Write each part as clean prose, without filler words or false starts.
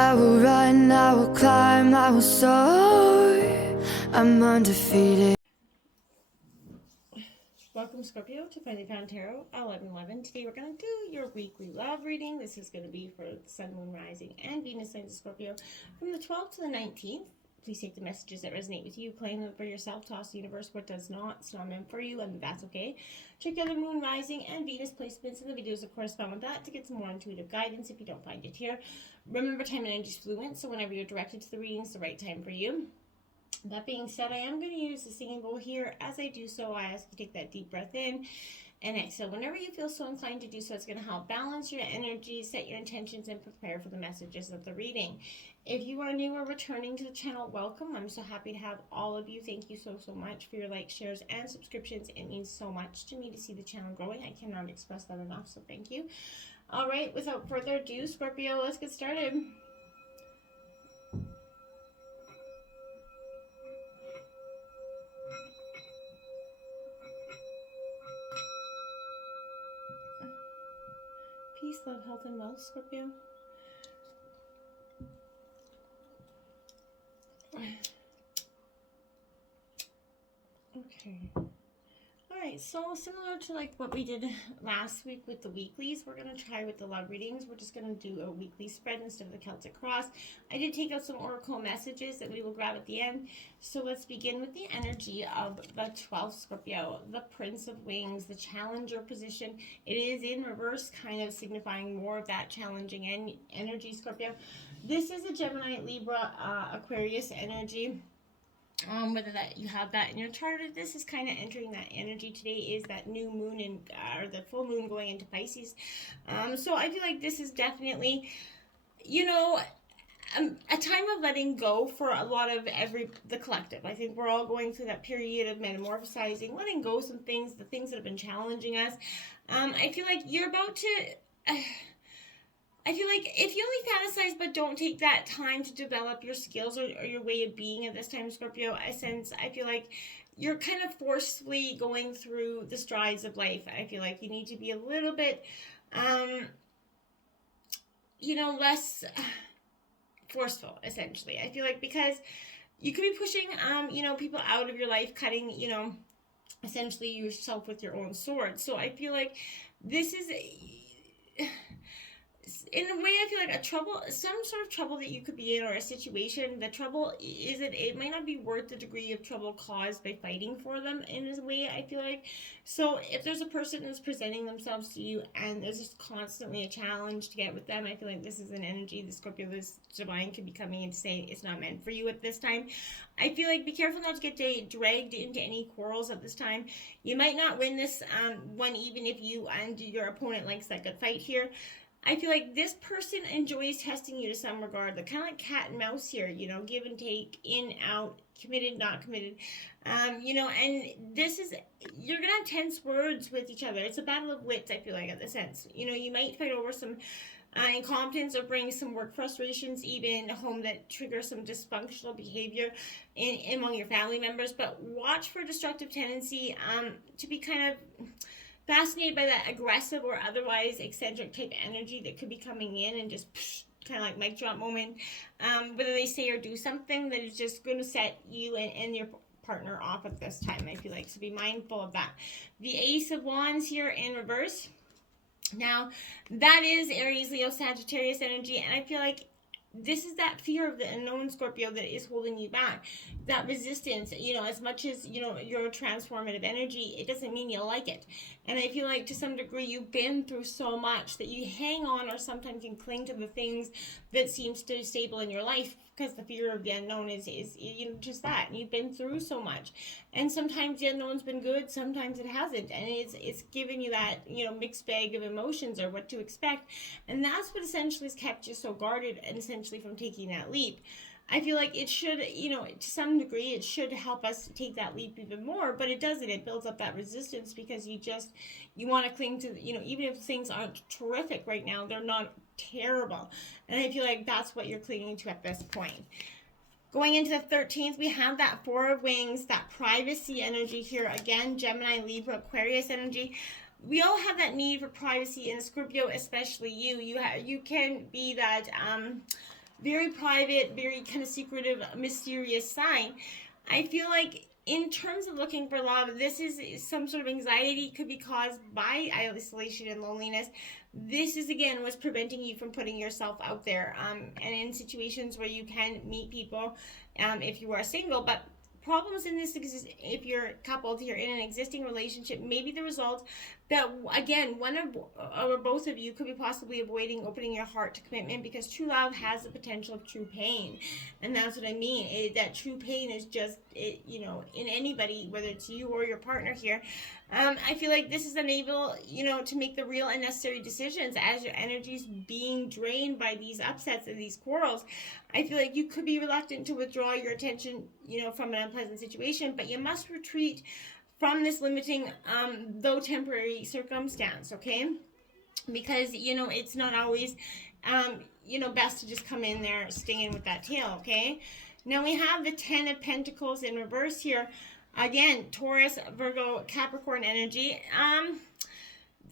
I will run, I will climb, I will soar. I'm undefeated. Welcome, Scorpio, to Finally Found Tarot 1111. Today we're going to do your weekly love reading. This is going to be for the Sun, Moon, Rising, and Venus signs of Scorpio from the 12th to the 19th. Please take the messages that resonate with you, claim them for yourself, toss the universe what does not. It's not meant for you, and that's okay. Check out the Moon, Rising, and Venus placements in the videos that correspond with that to get some more intuitive guidance if you don't find it here. Remember, time and energy is fluent, so whenever you're directed to the reading, it's the right time for you. That being said, I am going to use the singing bowl here. As I do so, I ask you to take that deep breath in and exhale. Whenever you feel so inclined to do so, it's going to help balance your energy, set your intentions, and prepare for the messages of the reading. If you are new or returning to the channel, welcome. I'm so happy to have all of you. Thank you so much for your likes, shares, and subscriptions. It means so much to me to see the channel growing. I cannot express that enough, so thank you. All right, without further ado, Scorpio, let's get started. Peace, love, health, and wealth, Scorpio. Okay. Alright, so similar to like what we did last week with the weeklies, we're going to try with the love readings. We're just going to do a weekly spread instead of the Celtic cross. I did take out some oracle messages that we will grab at the end. So let's begin with the energy of the 12th Scorpio, the Prince of Wings, the challenger position. It is in reverse, kind of signifying more of that challenging energy, Scorpio. This is a Gemini, Libra, Aquarius energy. Whether that you have that in your chart, or this is kind of entering that energy. Today is that new moon and or the full moon going into Pisces. So I feel like this is definitely, you know, a time of letting go for a lot of the collective. I think we're all going through that period of metamorphosizing, letting go some things, the things that have been challenging us. I feel like you're about to. I feel like if you only fantasize but don't take that time to develop your skills or your way of being at this time, Scorpio, I feel like you're kind of forcefully going through the strides of life. I feel like you need to be a little bit, less forceful, essentially. I feel like because you could be pushing, people out of your life, cutting, essentially yourself with your own sword. So I feel like this is... in a way, I feel like some sort of trouble that you could be in, or a situation. The trouble is that it might not be worth the degree of trouble caused by fighting for them in a way, I feel like. So if there's a person that's presenting themselves to you and there's just constantly a challenge to get with them, I feel like this is an energy the Scorpio, this divine, could be coming in to say it's not meant for you at this time. I feel like be careful not to get dragged into any quarrels at this time. You might not win this one, even if you and your opponent likes that good fight here. I feel like this person enjoys testing you to some regard. They're kind of like cat and mouse here, give and take, in, out, committed, not committed. And this is, you're going to have tense words with each other. It's a battle of wits, I feel like, in the sense. You might fight over some incompetence or bring some work frustrations even home that trigger some dysfunctional behavior among your family members. But watch for destructive tendency to be kind of... fascinated by that aggressive or otherwise eccentric type energy that could be coming in and just kind of like mic drop moment. Whether they say or do something that is just going to set you and your partner off at this time, I feel like. So be mindful of that. The Ace of Wands here in reverse. Now, that is Aries, Leo, Sagittarius energy, and I feel like this is that fear of the unknown, Scorpio, that is holding you back. That resistance, as much as, you're transformative energy, it doesn't mean you like it. And I feel like to some degree you've been through so much that you hang on, or sometimes you cling to the things that seem to be stable in your life, because the fear of the unknown is just that. And you've been through so much. And sometimes the unknown's been good, sometimes it hasn't. And it's given you that, mixed bag of emotions or what to expect. And that's what essentially has kept you so guarded and essentially from taking that leap. I feel like it should, to some degree, it should help us to take that leap even more, but it doesn't. It builds up that resistance because you want to cling to, even if things aren't terrific right now, they're not terrible. And I feel like that's what you're clinging to at this point. Going into the 13th, we have that Four of Wings, that privacy energy here. Again, Gemini, Libra, Aquarius energy. We all have that need for privacy, and Scorpio, especially you. You can be that very private, very kind of secretive, mysterious sign. I feel like in terms of looking for love, this is some sort of anxiety could be caused by isolation and loneliness. This is again what's preventing you from putting yourself out there, and in situations where you can meet people, if you are single. But problems in this if you're coupled, you're in an existing relationship, maybe the result that again one of or both of you could be possibly avoiding opening your heart to commitment, because true love has the potential of true pain. And that's what I mean, that true pain is just in anybody, whether it's you or your partner here. I feel like this is unable to make the real and necessary decisions as your energy is being drained by these upsets and these quarrels. I feel like you could be reluctant to withdraw your attention from an unpleasant situation, but you must retreat from this limiting, though temporary circumstance, okay? Because, it's not always, best to just come in there stinging with that tail, okay? Now we have the 10 of Pentacles in reverse here. Again, Taurus, Virgo, Capricorn energy.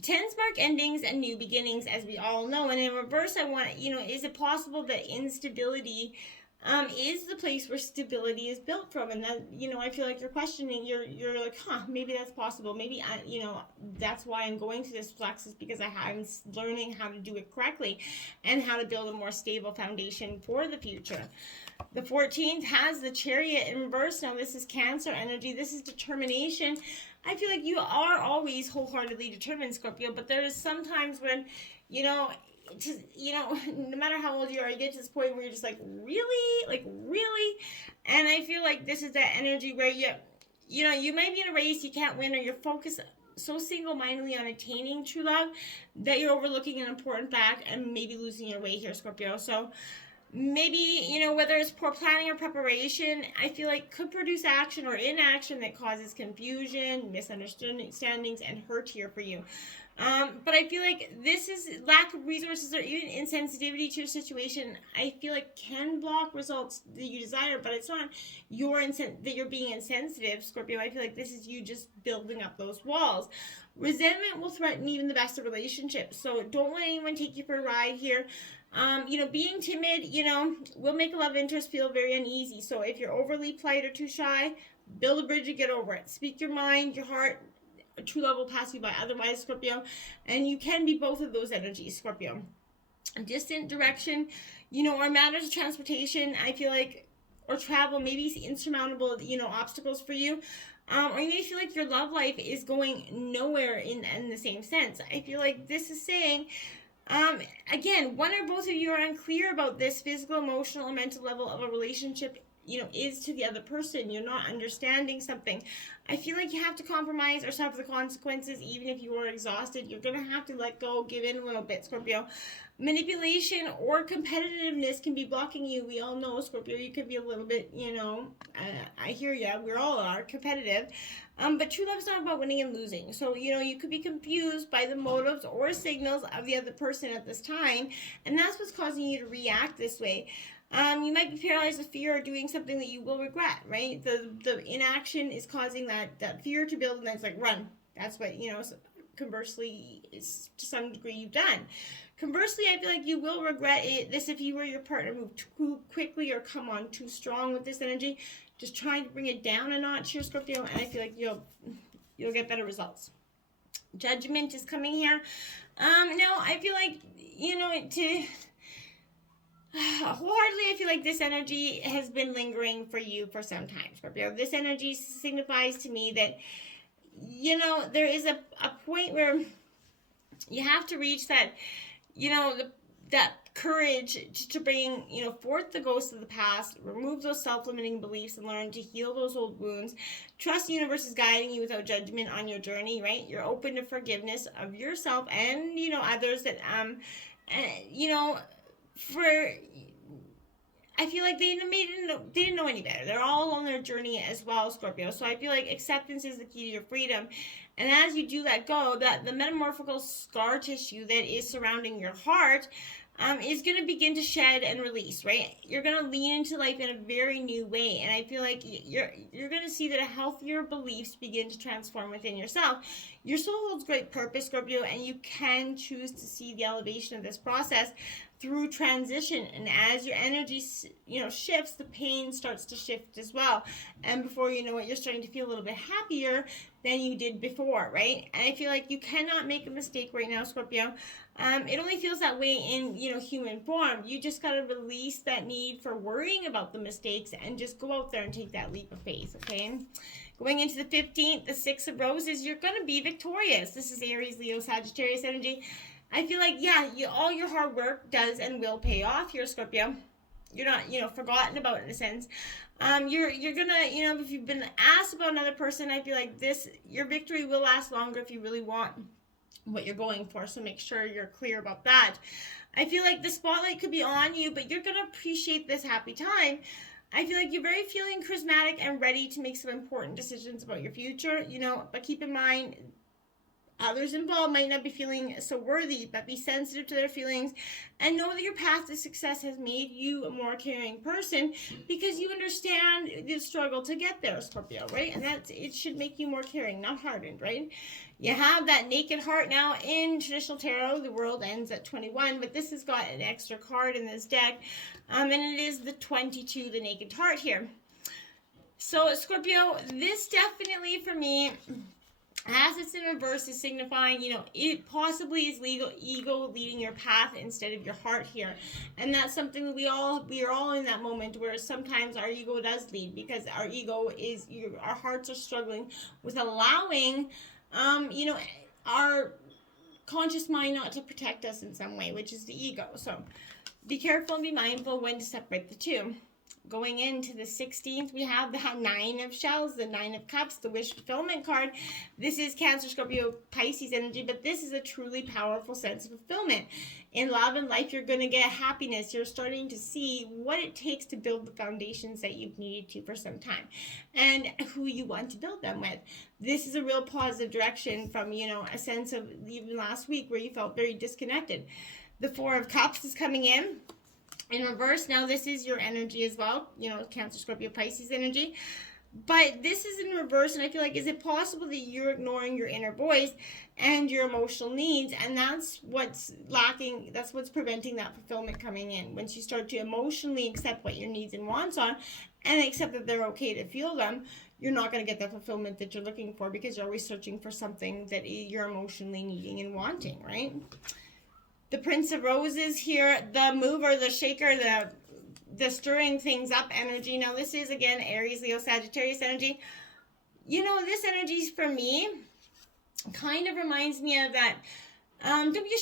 10s mark endings and new beginnings, as we all know. And in reverse, I want, is it possible that instability is the place where stability is built from? And that, I feel like you're questioning, you're like, maybe that's possible. Maybe, that's why I'm going through this flux, is because I'm learning how to do it correctly and how to build a more stable foundation for the future. The 14th has the Chariot in reverse. Now, this is Cancer energy. This is determination. I feel like you are always wholeheartedly determined, Scorpio, but there is sometimes when, no matter how old you are, you get to this point where you're just like, really? And I feel like this is that energy where you might be in a race, you can't win, or you're focused so single-mindedly on attaining true love that you're overlooking an important fact and maybe losing your way here, Scorpio. So maybe, whether it's poor planning or preparation, I feel like could produce action or inaction that causes confusion, misunderstandings, and hurt here for you. But I feel like this is lack of resources or even insensitivity to your situation. I feel like can block results that you desire, but it's not that you're being insensitive, Scorpio. I feel like this is you just building up those walls. Resentment will threaten even the best of relationships. So don't let anyone take you for a ride here. Being timid, will make a love interest feel very uneasy. So if you're overly polite or too shy, build a bridge and get over it. Speak your mind, your heart. True love will pass you by otherwise, Scorpio. And you can be both of those energies, Scorpio. Distant direction, or matters of transportation, I feel like, or travel, maybe insurmountable, obstacles for you. Or you may feel like your love life is going nowhere in the same sense. I feel like this is saying, again, one or both of you are unclear about this physical, emotional, or mental level of a relationship, is to the other person. You're not understanding something. I feel like you have to compromise or suffer the consequences. Even if you are exhausted, you're going to have to let go, give in a little bit, Scorpio. Manipulation or competitiveness can be blocking you. We all know, Scorpio, you could be a little bit, I hear ya. We all are competitive. But true love is not about winning and losing. So, you could be confused by the motives or signals of the other person at this time. And that's what's causing you to react this way. You might be paralyzed with fear or doing something that you will regret, right? The inaction is causing that fear to build, and then it's like, run. That's what, conversely, is to some degree you've done. Conversely, I feel like you will regret this if you or your partner move too quickly or come on too strong with this energy. Just trying to bring it down a notch here, Scorpio, and I feel like you'll get better results. Judgment is coming here. Now, I feel like, wholeheartedly, I feel like this energy has been lingering for you for some time, Scorpio. This energy signifies to me that, there is a point where you have to reach that, that courage to bring, forth the ghosts of the past, remove those self-limiting beliefs, and learn to heal those old wounds. Trust the universe is guiding you without judgment on your journey, right? You're open to forgiveness of yourself and, others that, I feel like they didn't know any better. They're all on their journey as well, Scorpio. So I feel like acceptance is the key to your freedom. And as you do let go, that the metamorphical scar tissue that is surrounding your heart is going to begin to shed and release, right? You're going to lean into life in a very new way, and I feel like you're going to see that a healthier beliefs begin to transform within yourself. Your soul holds great purpose, Scorpio, and you can choose to see the elevation of this process through transition. And as your energy shifts, the pain starts to shift as well, and before you know it, you're starting to feel a little bit happier than you did before, right? And I feel like you cannot make a mistake right now, Scorpio. It only feels that way in human form. You just got to release that need for worrying about the mistakes and just go out there and take that leap of faith. Okay, going into the 15th, the 6 of Roses, you're going to be victorious. This is Aries, Leo, Sagittarius energy. I feel like, all your hard work does and will pay off here, Scorpio. You're not forgotten about in a sense. You're gonna, if you've been asked about another person, I feel like your victory will last longer if you really want what you're going for. So make sure you're clear about that. I feel like the spotlight could be on you, but you're gonna appreciate this happy time. I feel like you're very feeling charismatic and ready to make some important decisions about your future, but keep in mind, others involved might not be feeling so worthy, but be sensitive to their feelings and know that your path to success has made you a more caring person because you understand the struggle to get there, Scorpio, right? And it should make you more caring, not hardened, right? You have that naked heart now in traditional tarot. The world ends at 21, but this has got an extra card in this deck, and it is the 22, the naked heart here. So, Scorpio, this definitely for me, as it's in reverse, is signifying, it possibly is ego leading your path instead of your heart here. And that's something that we are all in that moment where sometimes our ego does lead because our ego is, our hearts are struggling with allowing, our conscious mind not to protect us in some way, which is the ego. So be careful and be mindful when to separate the two. Going into the 16th, we have the 9 of Shells, the 9 of Cups, the Wish Fulfillment card. This is Cancer, Scorpio, Pisces energy, but this is a truly powerful sense of fulfillment. In love and life, you're going to get happiness. You're starting to see what it takes to build the foundations that you've needed to for some time and who you want to build them with. This is a real positive direction from, a sense of even last week where you felt very disconnected. The 4 of Cups is coming in reverse. Now this is your energy as well, Cancer, Scorpio, Pisces energy, but this is in reverse. And I feel like, is it possible that you're ignoring your inner voice and your emotional needs, and that's what's lacking, that's what's preventing that fulfillment coming in? Once you start to emotionally accept what your needs and wants are and accept that they're okay to feel them, you're not going to get the fulfillment that you're looking for because you're always searching for something that you're emotionally needing and wanting, right? The Prince of Roses here, the mover, the shaker, the stirring things up energy. Now this is, again, Aries, Leo, Sagittarius energy. This energy for me kind of reminds me of that. Don't be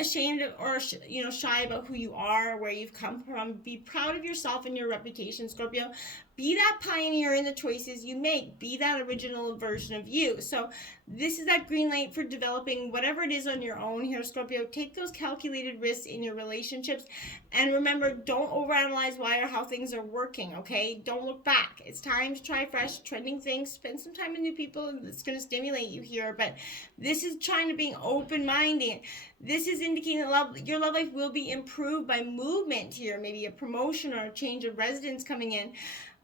ashamed or shy about who you are or where you've come from. Be proud of yourself and your reputation, Scorpio. Be that pioneer in the choices you make. Be that original version of you. So this is that green light for developing whatever it is on your own here, Scorpio. Take those calculated risks in your relationships. And remember, don't overanalyze why or how things are working, okay? Don't look back. It's time to try fresh, trending things. Spend some time with new people. It's going to stimulate you here. But this is trying to be open-minded. This is indicating that your love life will be improved by movement here. Maybe a promotion or a change of residence coming in.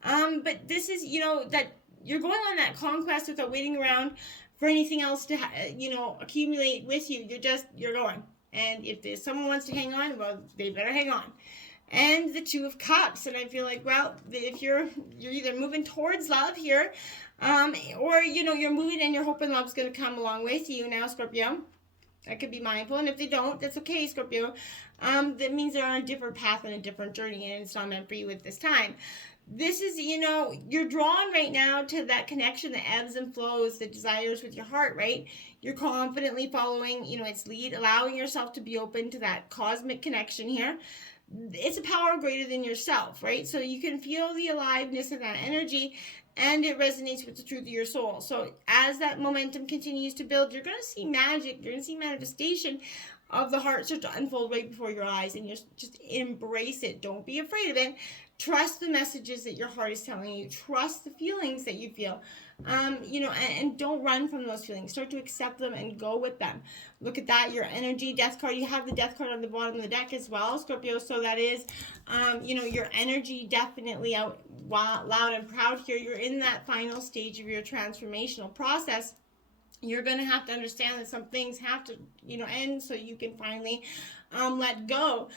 But this is, that you're going on that conquest without waiting around for anything else to, accumulate with you. You're going. And if someone wants to hang on, well, they better hang on. And the 2 of Cups. And I feel like, well, if you're either moving towards love here, or, you're moving and you're hoping love's going to come along with you now, Scorpio. That could be mindful. And if they don't, that's okay, Scorpio. That means they're on a different path and a different journey, and it's not meant for you at this time. This is, you're drawn right now to that connection, the ebbs and flows, the desires with your heart, right? You're confidently following, its lead, allowing yourself to be open to that cosmic connection here. It's a power greater than yourself, right? So you can feel the aliveness of that energy, and it resonates with the truth of your soul. So as that momentum continues to build, you're going to see magic, you're going to see manifestation of the heart start to unfold right before your eyes, and you just embrace it. Don't be afraid of it. Trust the messages that your heart is telling you. Trust the feelings that you feel. And don't run from those feelings. Start to accept them and go with them. Look at that, your energy death card. You have the death card on the bottom of the deck as well, Scorpio. So that is, your energy definitely out loud and proud here. You're in that final stage of your transformational process. You're going to have to understand that some things have to, end so you can finally let go.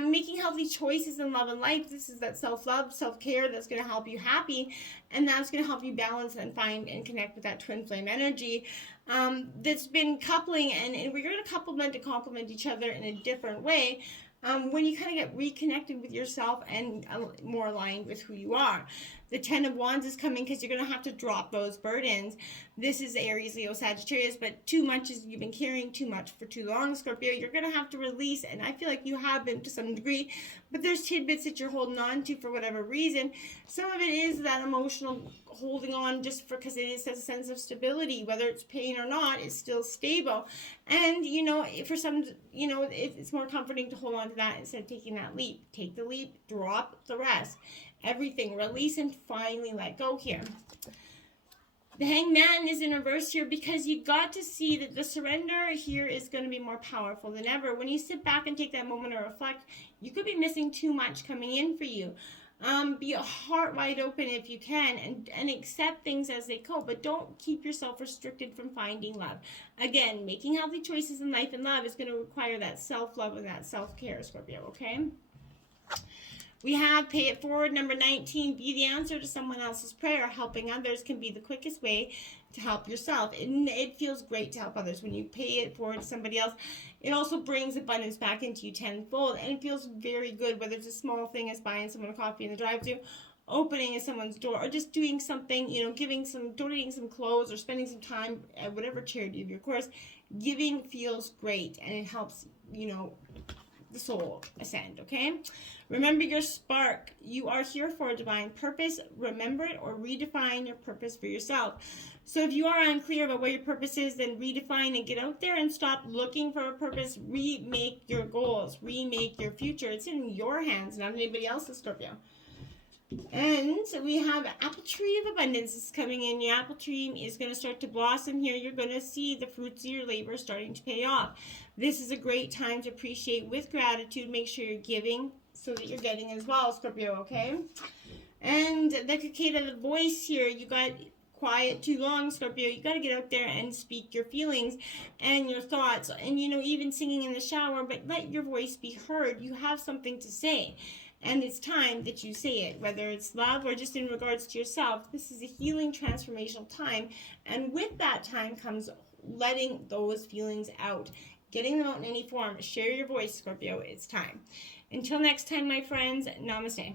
Making healthy choices in love and life. This is that self-love, self-care that's going to help you happy, and that's going to help you balance and find and connect with that twin flame energy that's been coupling, and we're going to complement each other in a different way when you kind of get reconnected with yourself and more aligned with who you are. The 10 of Wands is coming because you're going to have to drop those burdens. This is Aries, Leo, Sagittarius, but too much is, you've been carrying too much for too long, Scorpio. You're going to have to release, and I feel like you have been to some degree, but there's tidbits that you're holding on to for whatever reason. Some of it is that emotional holding on just because it is a sense of stability, whether it's pain or not, it's still stable. And, for some, it's more comforting to hold on to that instead of taking that leap. Take the leap, drop the rest. Everything, release and finally let go here. The Hangman is in reverse here because you got to see that the surrender here is going to be more powerful than ever. When you sit back and take that moment to reflect, you could be missing too much coming in for you. Be a heart wide open if you can, and accept things as they go, but don't keep yourself restricted from finding love. Again, making healthy choices in life and love is going to require that self-love and that self-care, Scorpio, okay? We have pay it forward, number 19, be the answer to someone else's prayer. Helping others can be the quickest way to help yourself. It feels great to help others. When you pay it forward to somebody else, it also brings abundance back into you tenfold, and it feels very good, whether it's a small thing as buying someone a coffee in the drive-thru, opening someone's door, or just doing something, donating some clothes or spending some time at whatever charity of your course. Giving feels great, and it helps, the soul ascend, okay? Remember your spark. You are here for a divine purpose. Remember it or redefine your purpose for yourself. So if you are unclear about what your purpose is, then redefine and get out there and stop looking for a purpose. Remake your goals. Remake your future. It's in your hands, not anybody else's, Scorpio. And so we have apple tree of abundance is coming in. Your apple tree is going to start to blossom here. You're going to see the fruits of your labor starting to pay off. This is a great time to appreciate with gratitude. Make sure you're giving so that you're getting as well, Scorpio, okay? And the cicada, the voice here, you got quiet too long, Scorpio. You got to get out there and speak your feelings and your thoughts, and even singing in the shower, but let your voice be heard. You have something to say, and it's time that you say it, whether it's love or just in regards to yourself. This is a healing, transformational time, and with that time comes letting those feelings out, getting them out in any form. Share your voice, Scorpio. It's time. Until next time, my friends, namaste.